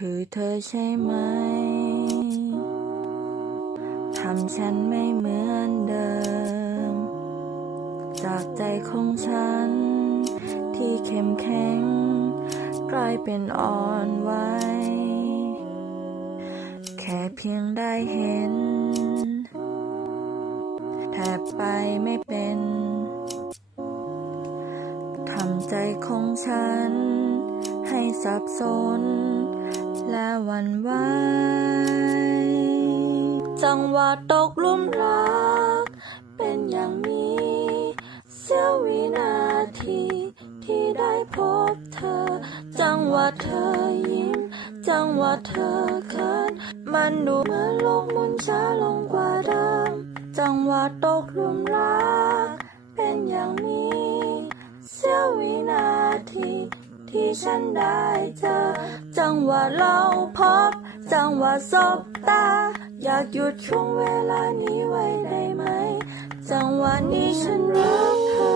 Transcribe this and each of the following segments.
คือเธอใช่ไหม ทำฉันไม่เหมือนเดิม จากใจของฉัน ที่เข้มแข็ง กลายเป็นอ่อนไหว แค่เพียงได้เห็น แทบไปไม่เป็น ทำใจของฉันให้สับสน และวันไหวจังหวะตกหลุมรัก เป็นอย่างนี้ เสี้ยววินาทีที่ได้พบเธอ จังหวะเธอยิ้ม จังหวะเธอเขินมันดูเหมือนโลกหมุนช้าลงกว่าเดิม จังหวะตกหลุมรัก เป็นอย่างนี้ เสี้ยววินาทีที่ฉันได้เจอ เราพบ จังหวะสบตา อยากหยุดช่วงเวลานี้ไว้ได้ไหม จังหวะนี้ฉันรักเธอ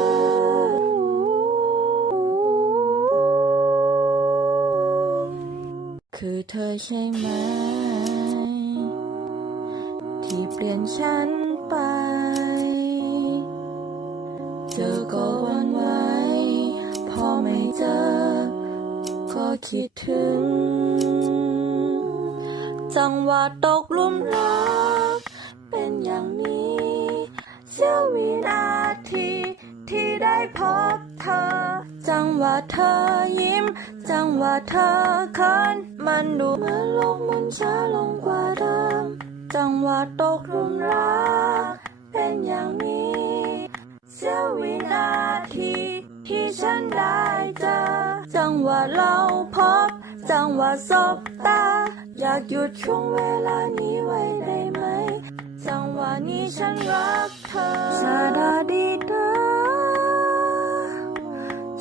คือเธอใช่ไหม ที่เปลี่ยนฉันไป เจอก็หวันไหวพอไม่เจอ ก็คิดถึง จังหวะตกหลุมรัก เป็นอย่างนี้เสี้ยววินาที ที่ได้พบเธอ จังหวะเธอยิ้ม จังหวะเธอเขินมันดูเหมือนโลกหมันช้าลงกว่าเดิม จังหวะตกหลุมรัก เป็นอย่างนี้เสี้ยววินาที ที่ฉันได้เจอ จังหวะเราพบ จังหวะสบตา อยากหยุดช่วงเวลานี้ไว้ได้ไหม จังหวะนี้ฉันรักเธอชาดาดีเดา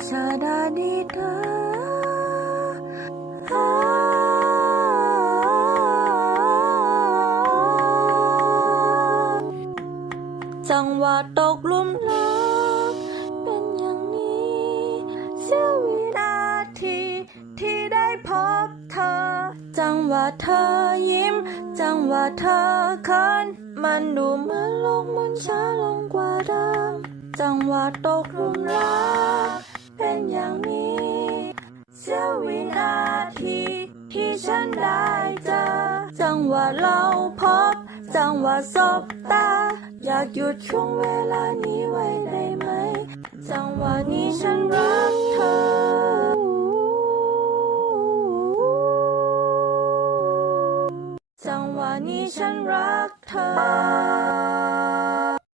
ชาดาดีเดา หวะเธอยิ้ม จังหวะเธอเขินมันดูเหมือนโลกมุนช้าลงกว่าเดิม จังหวะตกหลุมรักเป็นอย่างนี้เสี้ยววินาที ที่ฉันได้เจอ จังหวะเราพบ จังหวะสบตา อยากหยุดช่วงเวลานี้ไว้ได้ไหม จังหวะนี้ฉันรั นี้ฉันรักเธอ